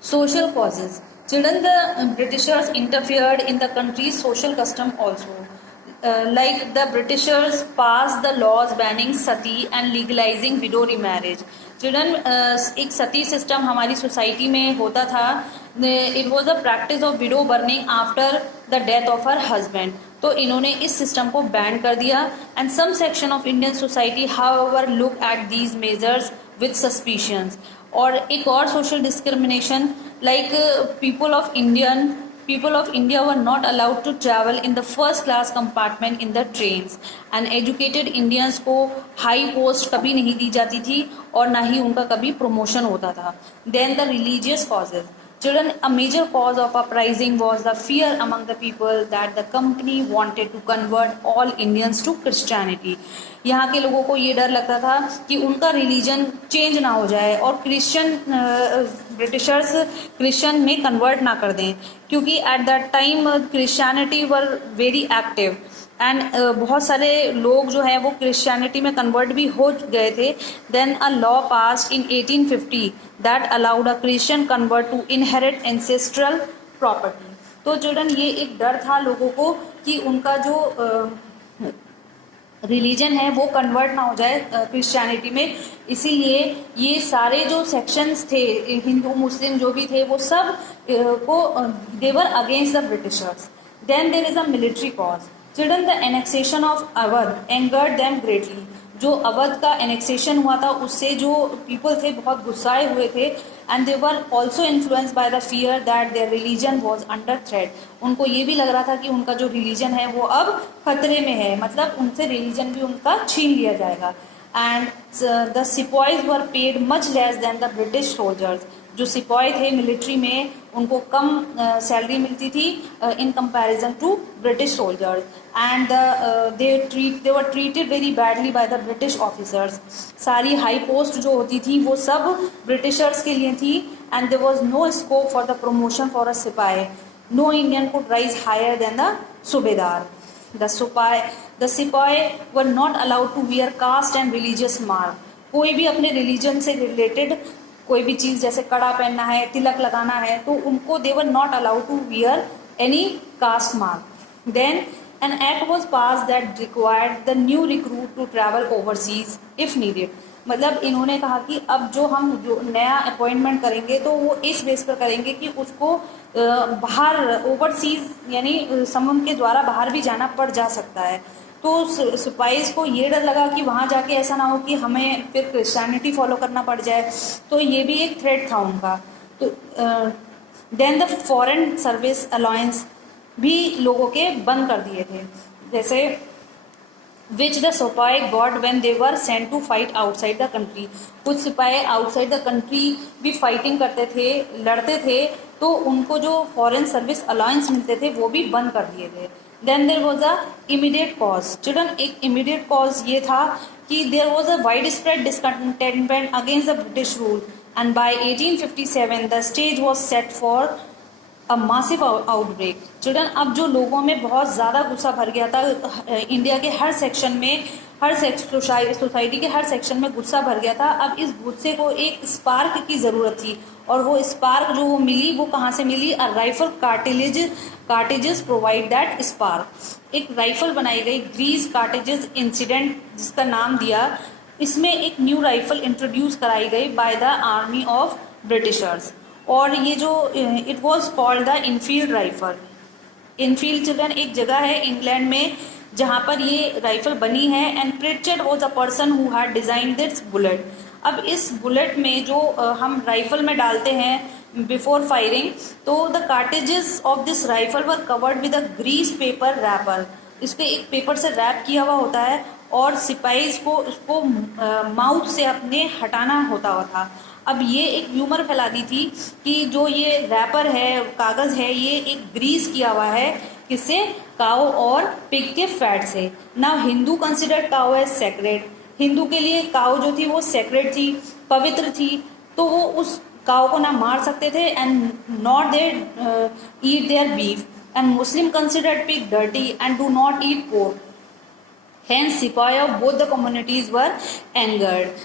Social causes. Children, the Britishers interfered in the country's social custom also. Like the Britishers passed the laws banning sati and legalizing widow remarriage. Children, एक सती system हमारी society में होता था. It was a practice of widow burning after the death of her husband. तो इन्होंने इस system को ban कर दिया. And some section of Indian society however look at these measures with suspicions. और एक और social discrimination, like people of India were not allowed to travel in the first class compartment in the trains. and educated Indians को high post कभी नहीं दी जाती थी और ना ही उनका कभी प्रमोशन होता था. Then the religious causes. Children, a major cause of uprising was the fear among the people that the company wanted to convert all Indians to Christianity. यहाँ के लोगों को ये डर लगता था कि उनका रिलीजन चेंज ना हो जाए और ब्रिटिशर्स क्रिश्चियन में कन्वर्ट ना कर दें, क्योंकि at that time Christianity were very active. And बहुत सारे लोग जो है वो क्रिश्चियनिटी में कन्वर्ट भी हो गए थे. Then a law passed in 1850 that allowed a Christian convert to inherit ancestral property. तो चिल्ड्रन, ये एक डर था लोगों को कि उनका जो रिलीजन है वो कन्वर्ट ना हो जाए क्रिश्चियनिटी में. इसीलिए ये सारे जो सेक्शंस थे, हिंदू मुस्लिम जो भी थे, वो सब को they were against the Britishers. Then there is a military cause. Children, the annexation of Awadh angered them greatly. जो अवध का एनेक्सेशन हुआ था उससे जो पीपल थे बहुत गुस्साए हुए थे. And they were also influenced by the fear that their religion was under threat. उनको ये भी लग रहा था कि उनका जो रिलीजन है वो अब खतरे में है, मतलब उनसे रिलीजन भी उनका छीन लिया जाएगा. And the sepoys were paid much less than the British soldiers. जो सिपाही थे मिलिट्री में उनको कम सैलरी मिलती थी in comparison to British soldiers. And they were treated very badly by the British officers. सारी हाई पोस्ट जो होती थी वो सब ब्रिटिशर्स के लिए थी. And there was no scope for the promotion for a sipahi. No Indian could rise higher than the subedar. The sipahi were not allowed to wear caste and religious mark. कोई भी अपने रिलीजन से रिलेटेड कोई भी चीज़ जैसे कड़ा पहनना है, तिलक लगाना है, तो उनको they were not allowed to wear any caste mark. Then an act was passed that required the new recruit to travel overseas if needed. मतलब इन्होंने कहा कि अब जो नया अपॉइंटमेंट करेंगे तो वो इस बेस पर करेंगे कि उसको बाहर ओवरसीज यानी समुद्र के द्वारा बाहर भी जाना पड़ जा सकता है. तो सिपाहीज को ये डर लगा कि वहाँ जाके ऐसा ना हो कि हमें फिर क्रिश्चियनिटी फॉलो करना पड़ जाए. तो ये भी एक थ्रेट था उनका. तो then the foreign service allowance भी लोगों के बंद कर दिए थे, जैसे विच द सिपाही got when they were sent to fight outside the country. कुछ सिपाही आउटसाइड द कंट्री भी फाइटिंग करते थे, लड़ते थे, तो उनको जो फॉरेन सर्विस अलाउंस मिलते थे वो भी बंद कर दिए थे. Then there was a immediate cause. Children, एक immediate cause ये था कि there was a widespread discontentment against the British rule, and by 1857 the stage was set for a massive outbreak. Children, अब जो लोगों में बहुत ज़्यादा गुस्सा भर गया था, इंडिया के हर सेक्शन में, हर सोसाइटी के हर सेक्शन में गुस्सा भर गया था. अब इस गुस्से को एक स्पार्क की ज़रूरत थी, और वो स्पार्क जो वो मिली वो कहाँ से मिली? A rifle cartridges provide that spark. एक राइफल बनाई गई, ग्रीस कार्टेजेस इंसिडेंट जिसका नाम दिया. इसमें एक न्यू राइफल इंट्रोड्यूस कराई गई by the army of Britishers, और ये जो it was called the Enfield rifle. Enfield children एक जगह है इंग्लैंड में जहाँ पर ये राइफल बनी है. And Pritchard was a person who had design this bullet. अब इस बुलेट में जो हम राइफल में डालते हैं बिफोर फायरिंग, तो the cartridges of this rifle were covered with a grease paper wrapper. इसके एक पेपर से रैप किया हुआ होता है और सिपाहीज को उसको माउथ से अपने हटाना होता था. अब ये एक ह्यूमर फैला दी थी कि जो ये रैपर है, कागज़ है, ये एक ग्रीस किया हुआ है, किससे? काऊ और पिग के फैट से. नाउ हिंदू कंसिडर्ड काऊ एज सेक्रेड. हिंदू के लिए काऊ जो थी वो सेक्रेड थी, पवित्र थी, तो वो उस काऊ को ना मार सकते थे. And not they eat there beef. And Muslim considered pig dirty and do not eat pork. Hence, Sepoy of both the communities were angered.